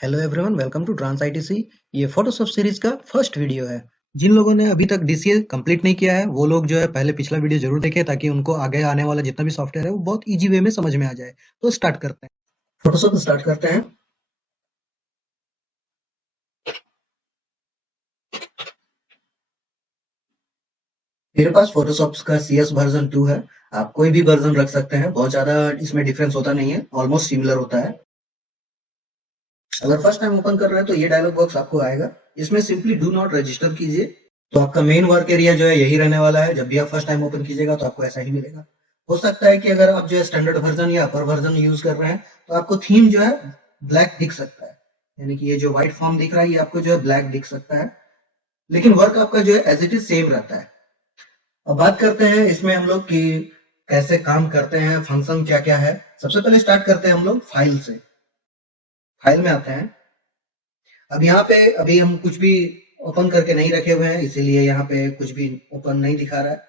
Hello everyone, welcome to trans ITC. ये Photoshop series का first video है। जिन लोगों ने अभी तक डीसीए कंप्लीट नहीं किया है वो लोग जो है पहले पिछला वीडियो जरूर देखें ताकि उनको आगे आने वाला जितना भी सॉफ्टवेयर है वो बहुत इजी वे में समझ में आ जाए। तो स्टार्ट करते हैं। फोटोशॉप स्टार्ट करते हैं। मेरे पास फोटोशॉप का CS वर्जन 2 है। आप कोई भी वर्जन रख सकते हैं, बहुत ज्यादा इसमें डिफरेंस होता नहीं है, ऑलमोस्ट सिमिलर होता है। अगर फर्स्ट टाइम ओपन कर रहे हैं तो ये डायलॉग बॉक्स आपको आएगा। इसमें सिंपली डू नॉट रजिस्टर कीजिए। तो आपका मेन वर्क एरिया जो है यही रहने वाला है। जब भी आप फर्स्ट टाइम ओपन कीजिएगा तो आपको ऐसा ही मिलेगा। हो सकता है कि अगर आप जो है स्टैंडर्ड वर्जन या अपर वर्जन यूज कर रहे हैं तो आपको थीम जो है ब्लैक दिख सकता है, यानी कि ये जो व्हाइट फॉर्म दिख रहा है ये आपको जो है ब्लैक दिख सकता है, लेकिन वर्क आपका जो है एज इट इज सेम रहता है। अब बात करते हैं इसमें हम लोग कि कैसे काम करते हैं, फंक्शन क्या क्या है। सबसे पहले स्टार्ट करते हैं हम लोग फाइल से। फाइल में आते हैं। अब यहाँ पे अभी हम कुछ भी ओपन करके नहीं रखे हुए हैं, इसीलिए यहाँ पे कुछ भी ओपन नहीं दिखा रहा है।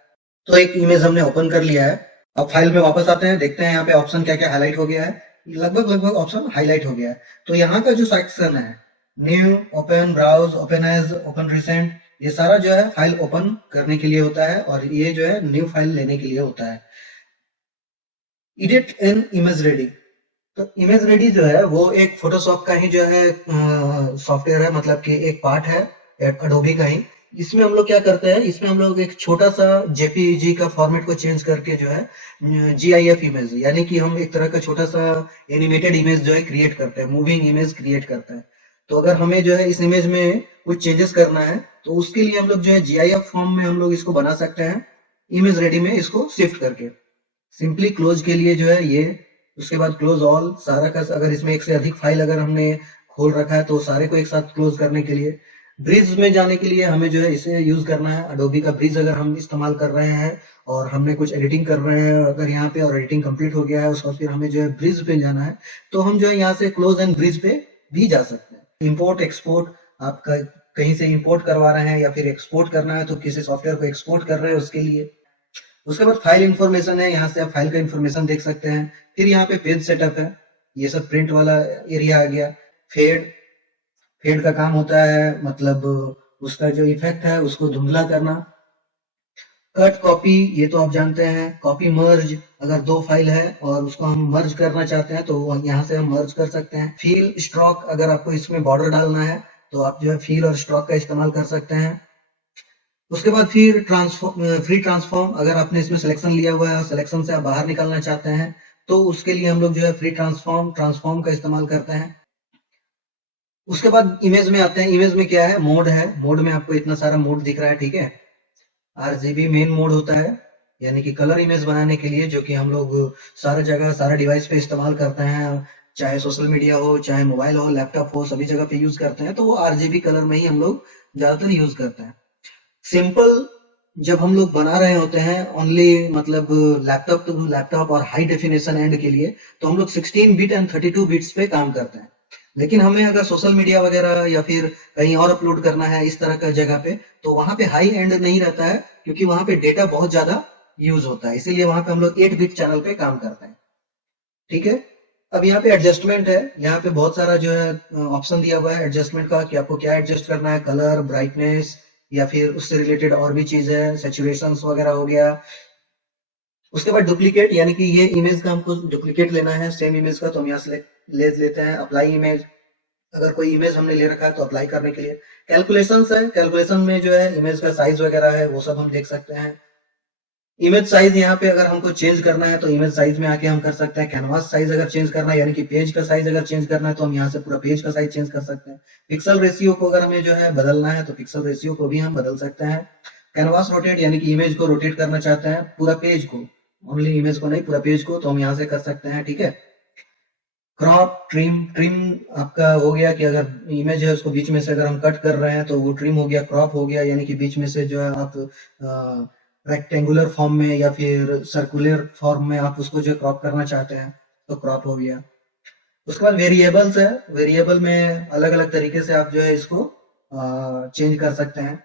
तो एक इमेज हमने ओपन कर लिया है। अब फाइल में वापस आते हैं, देखते हैं यहाँ पे ऑप्शन क्या क्या हाईलाइट हो गया है। लगभग लगभग ऑप्शन हाईलाइट हो गया है। तो यहाँ का जो सेक्शन है, new, open, browse, open as, open recent, ये सारा जो है फाइल ओपन करने के लिए होता है और ये जो है न्यू फाइल लेने के लिए होता है। एडिट इन इमेज रेडी। तो इमेज रेडी जो है वो एक फोटोशॉप का ही जो है सॉफ्टवेयर है, मतलब कि एक पार्ट है एडोबी का ही। इसमें हम लोग क्या करते हैं, इसमें हम लोग एक छोटा सा जेपीईजी का फॉर्मेट को चेंज करके जो है जीआईएफ इमेज, यानी कि हम एक तरह का छोटा सा एनिमेटेड इमेज जो है क्रिएट करते हैं, मूविंग इमेज क्रिएट करते हैं। तो अगर हमें जो है इस इमेज में कुछ चेंजेस करना है तो उसके लिए हम लोग जो है जीआईएफ फॉर्म में हम लोग इसको बना सकते हैं, इमेज रेडी में इसको शिफ्ट करके। सिंपली क्लोज के लिए जो है ये, उसके बाद क्लोज ऑल सारा का, अगर इसमें एक से अधिक फाइल अगर हमने खोल रखा है तो सारे को एक साथ क्लोज करने के लिए। ब्रिज में जाने के लिए हमें जो है इसे यूज करना है, अडोबी का ब्रिज अगर हम इस्तेमाल कर रहे हैं और हमने कुछ एडिटिंग कर रहे हैं अगर यहाँ पे और एडिटिंग कंप्लीट हो गया है उसका फिर हमें जो है ब्रिज पे जाना है, तो हम जो है यहाँ से क्लोज एंड ब्रिज पे भी जा सकते हैं। इंपोर्ट एक्सपोर्ट, आप कहीं से इंपोर्ट करवा रहे हैं या फिर एक्सपोर्ट करना है तो किसी सॉफ्टवेयर को एक्सपोर्ट कर रहे हैं उसके लिए। उसके बाद फाइल इंफॉर्मेशन है, यहाँ से आप फाइल का इंफॉर्मेशन देख सकते हैं। फिर यहाँ पे पेज सेटअप है, ये सब प्रिंट वाला एरिया आ गया। फेड, फेड का काम होता है मतलब उसका जो इफेक्ट है उसको धुंधला करना। कट, कॉपी, ये तो आप जानते हैं। कॉपी, मर्ज, अगर दो फाइल है और उसको हम मर्ज करना चाहते हैं तो यहाँ से हम मर्ज कर सकते हैं। फील, स्ट्रोक, अगर आपको इसमें बॉर्डर डालना है तो आप जो है फील और स्ट्रोक का इस्तेमाल कर सकते हैं। उसके बाद फिर ट्रांसफॉर्म, फ्री ट्रांसफॉर्म, अगर आपने इसमें सिलेक्शन लिया हुआ है और सिलेक्शन से आप बाहर निकलना चाहते हैं तो उसके लिए हम लोग जो है फ्री ट्रांसफॉर्म, ट्रांसफॉर्म का इस्तेमाल करते हैं। उसके बाद इमेज में आते हैं। इमेज में क्या है, मोड है। मोड में आपको इतना सारा मोड दिख रहा है, ठीक है। RGB मेन मोड होता है, यानी कि कलर इमेज बनाने के लिए, जो कि हम लोग सारे जगह सारे डिवाइस पे इस्तेमाल करते हैं, चाहे सोशल मीडिया हो, चाहे मोबाइल हो, लैपटॉप हो, सभी जगह पे यूज करते हैं। तो वो RGB कलर में ही हम लोग ज्यादातर यूज करते हैं। सिंपल, जब हम लोग बना रहे होते हैं ओनली, मतलब लैपटॉप टू लैपटॉप और हाई डेफिनेशन एंड के लिए, तो हम लोग 16 बिट एंड 32 बिट्स पे काम करते हैं। लेकिन हमें अगर सोशल मीडिया वगैरह या फिर कहीं और अपलोड करना है इस तरह का जगह पे, तो वहां पे हाई एंड नहीं रहता है, क्योंकि वहां पे डेटा बहुत ज्यादा यूज होता है, इसीलिए वहां पे हम लोग 8 बिट चैनल पे काम करते हैं, ठीक है। अब यहाँ पे एडजस्टमेंट है। यहाँ पे बहुत सारा जो है ऑप्शन दिया हुआ है एडजस्टमेंट का कि आपको क्या एडजस्ट करना है, कलर, ब्राइटनेस या फिर उससे रिलेटेड और भी चीज है, सैचुरेशन वगैरह हो गया। उसके बाद डुप्लीकेट, यानी कि ये इमेज का हमको डुप्लीकेट लेना है सेम इमेज का, तो हम यहाँ से ले लेते हैं अप्लाई इमेज। अगर कोई इमेज हमने ले रखा है तो अप्लाई करने के लिए। कैलकुलेशंस है, कैलकुलेशन में जो है इमेज का साइज वगैरह है वो सब हम देख सकते हैं। इमेज साइज, यहाँ पे अगर हमको चेंज करना है तो इमेज साइज में आके हम कर सकते हैं। कैनवास साइज अगर चेंज करना है, यानी कि पेज का साइज अगर चेंज करना है तो हम यहाँ से पूरा पेज का साइज चेंज कर सकते हैं। पिक्सल रेशियो को अगर हमें जो है बदलना है तो पिक्सल रेशियो को भी हम बदल सकते हैं। कैनवास रोटेट, यानी कि इमेज को रोटेट करना चाहते हैं पूरा पेज को, ओनली इमेज को नहीं, पूरा पेज को, तो हम यहाँ से कर सकते हैं, ठीक है। क्रॉप, ट्रिम, ट्रिम आपका हो गया कि अगर इमेज है उसको बीच में से अगर हम कट कर रहे हैं तो वो ट्रिम हो गया। क्रॉप हो गया, यानी कि बीच में से जो है आप रेक्टेंगुलर फॉर्म में या फिर सर्कुलर फॉर्म में आप उसको जो क्रॉप करना चाहते हैं तो क्रॉप हो गया। उसके बाद वेरिएबल्स है। वेरिएबल में अलग अलग तरीके से आप जो है इसको चेंज कर सकते हैं।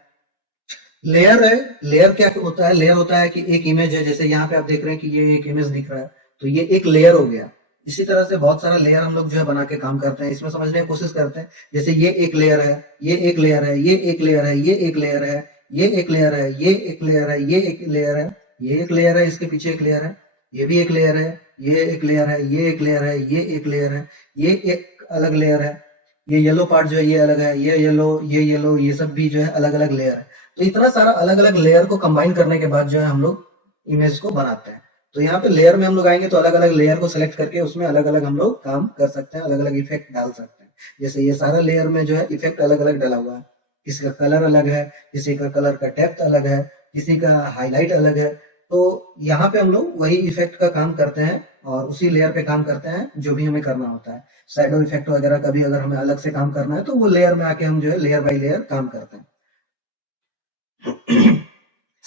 लेयर है। लेयर क्या होता है, लेयर होता है कि एक इमेज है, जैसे यहाँ पे आप देख रहे हैं कि ये एक इमेज दिख रहा है, तो ये एक लेयर हो गया। इसी तरह से बहुत सारा लेयर हम लोग जो है बना के काम करते हैं, इसमें समझने की कोशिश करते हैं। जैसे ये एक लेयर है, ये एक लेयर है, ये एक लेयर है, ये एक लेयर है, ये एक लेयर है, ये एक लेयर है, ये एक लेयर है, ये एक लेयर है, इसके पीछे एक लेयर है, ये भी एक लेयर है, ये एक लेयर है, ये एक लेयर है, ये एक लेयर है, ये एक अलग लेयर है, ये येलो पार्ट जो है ये अलग है, ये येलो, ये सब भी जो है अलग अलग लेयर है। तो इतना सारा अलग अलग लेयर को कंबाइन करने के बाद जो है हम लोग इमेज को बनाते हैं। तो यहाँ पे लेयर में हम लोग आएंगे तो अलग अलग लेयर को सिलेक्ट करके उसमें अलग अलग हम लोग काम कर सकते हैं, अलग अलग इफेक्ट डाल सकते हैं। जैसे ये सारा लेयर में जो है इफेक्ट अलग अलग डाला हुआ है, किसी का कलर अलग है, किसी का कलर का डेप्थ अलग है, किसी का हाईलाइट अलग है। तो यहाँ पे हम लोग वही इफेक्ट का काम करते हैं और उसी लेयर पे काम करते हैं जो भी हमें करना होता है। शैडो इफेक्ट वगैरह का भी अगर हमें अलग से काम करना है तो वो लेयर में आके हम जो है लेयर बाय लेयर काम करते हैं।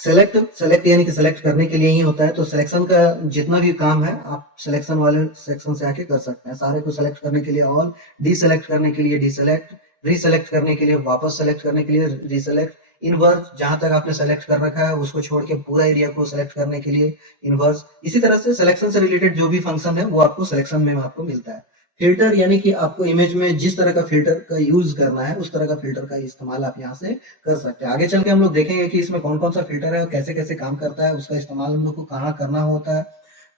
सेलेक्ट यानी कि सेलेक्ट करने के लिए ही होता है। तो सिलेक्शन का जितना भी काम है आप सिलेक्शन वाले सेक्शन से आके कर सकते हैं। सारे को सेलेक्ट करने के लिए ऑल, डीसेलेक्ट करने के लिए डीसेलेक्ट, रीसेलेक्ट करने के लिए वापस सेलेक्ट करने के लिए रीसेलेक्ट, इनवर्स जहां तक आपने सेलेक्ट कर रखा है उसको छोड़ के पूरा एरिया को सेलेक्ट करने के लिए इनवर्स। इसी तरह से सिलेक्शन से रिलेटेड जो भी फंक्शन है वो आपको सिलेक्शन में आपको मिलता है। फिल्टर यानी कि आपको इमेज में जिस तरह का फिल्टर का यूज करना है उस तरह का फिल्टर का इस्तेमाल आप यहाँ से कर सकते हैं। आगे चल के हम लोग देखेंगे कि इसमें कौन कौन सा फिल्टर है और कैसे कैसे काम करता है, उसका इस्तेमाल हम लोग को कहाँ करना होता है,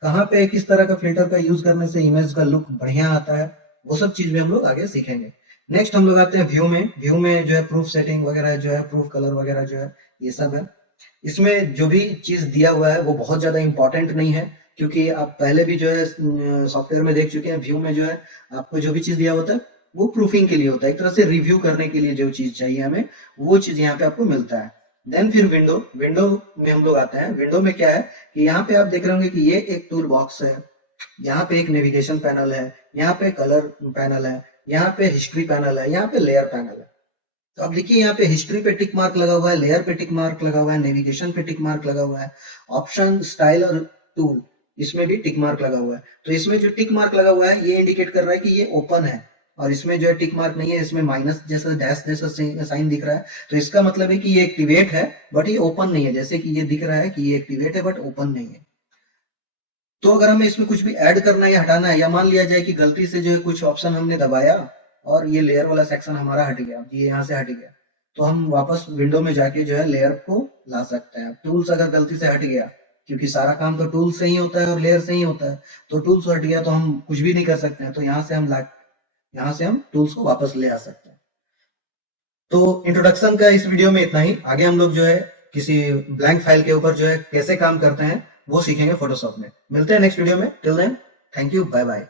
कहाँ पे किस तरह का फिल्टर का यूज करने से इमेज का लुक बढ़िया आता है, वो सब चीज भी हम लोग आगे सीखेंगे। नेक्स्ट हम लोग आते हैं व्यू में। व्यू में जो है प्रूफ सेटिंग वगैरह जो है, प्रूफ कलर वगैरह जो है, ये सब है। इसमें जो भी चीज दिया हुआ है वो बहुत ज्यादा इंपॉर्टेंट नहीं है, क्योंकि आप पहले भी जो है सॉफ्टवेयर में देख चुके हैं। व्यू में जो है आपको जो भी चीज दिया होता है वो प्रूफिंग के लिए होता है, एक तरह से रिव्यू करने के लिए जो चीज चाहिए हमें वो चीज यहाँ पे आपको मिलता है। देन फिर विंडो में हम लोग आते हैं। विंडो में क्या है कि यहाँ पे आप देख रहे होंगे कि ये एक टूल बॉक्स है, यहाँ पे एक नेविगेशन पैनल है, यहाँ पे कलर पैनल है, यहाँ पे हिस्ट्री पैनल है, यहाँ पे लेयर पैनल है। तो अब देखिए यहाँ पे हिस्ट्री पे टिक मार्क लगा हुआ है, लेयर पे टिक मार्क लगा हुआ है, नेविगेशन पे टिक मार्क लगा हुआ है, ऑप्शन, स्टाइल और टूल इसमें भी टिक मार्क लगा हुआ है। तो इसमें जो टिक मार्क लगा हुआ है ये इंडिकेट कर रहा है कि ये ओपन है, और इसमें जो है टिक मार्क नहीं है, इसमें माइनस जैसा डैश जैसा साइन दिख रहा है। तो इसका मतलब है कि ये एक्टिवेट है बट ये ओपन नहीं है, जैसे कि ये दिख रहा है कि ये एक्टिवेट है बट ओपन नहीं है। तो अगर हमें इसमें कुछ भी ऐड करना है या हटाना है, या मान लिया जाए कि गलती से जो है कुछ ऑप्शन हमने दबाया और ये लेयर वाला सेक्शन हमारा हट गया, ये यहाँ से हट गया, तो हम वापस विंडो में जाके जो है लेयर को ला सकते हैं। टूल्स अगर गलती से हट गया, क्योंकि सारा काम तो टूल से ही होता है और लेयर से ही होता है, तो टूल्स हट गया तो हम कुछ भी नहीं कर सकते हैं। तो यहाँ से हम टूल्स को वापस ले आ सकते हैं। तो इंट्रोडक्शन का इस वीडियो में इतना ही। आगे हम लोग जो है किसी ब्लैंक फाइल के ऊपर जो है कैसे काम करते हैं वो सीखेंगे फोटोशॉप में। मिलते हैं नेक्स्ट वीडियो में। Till then, thank you, bye bye.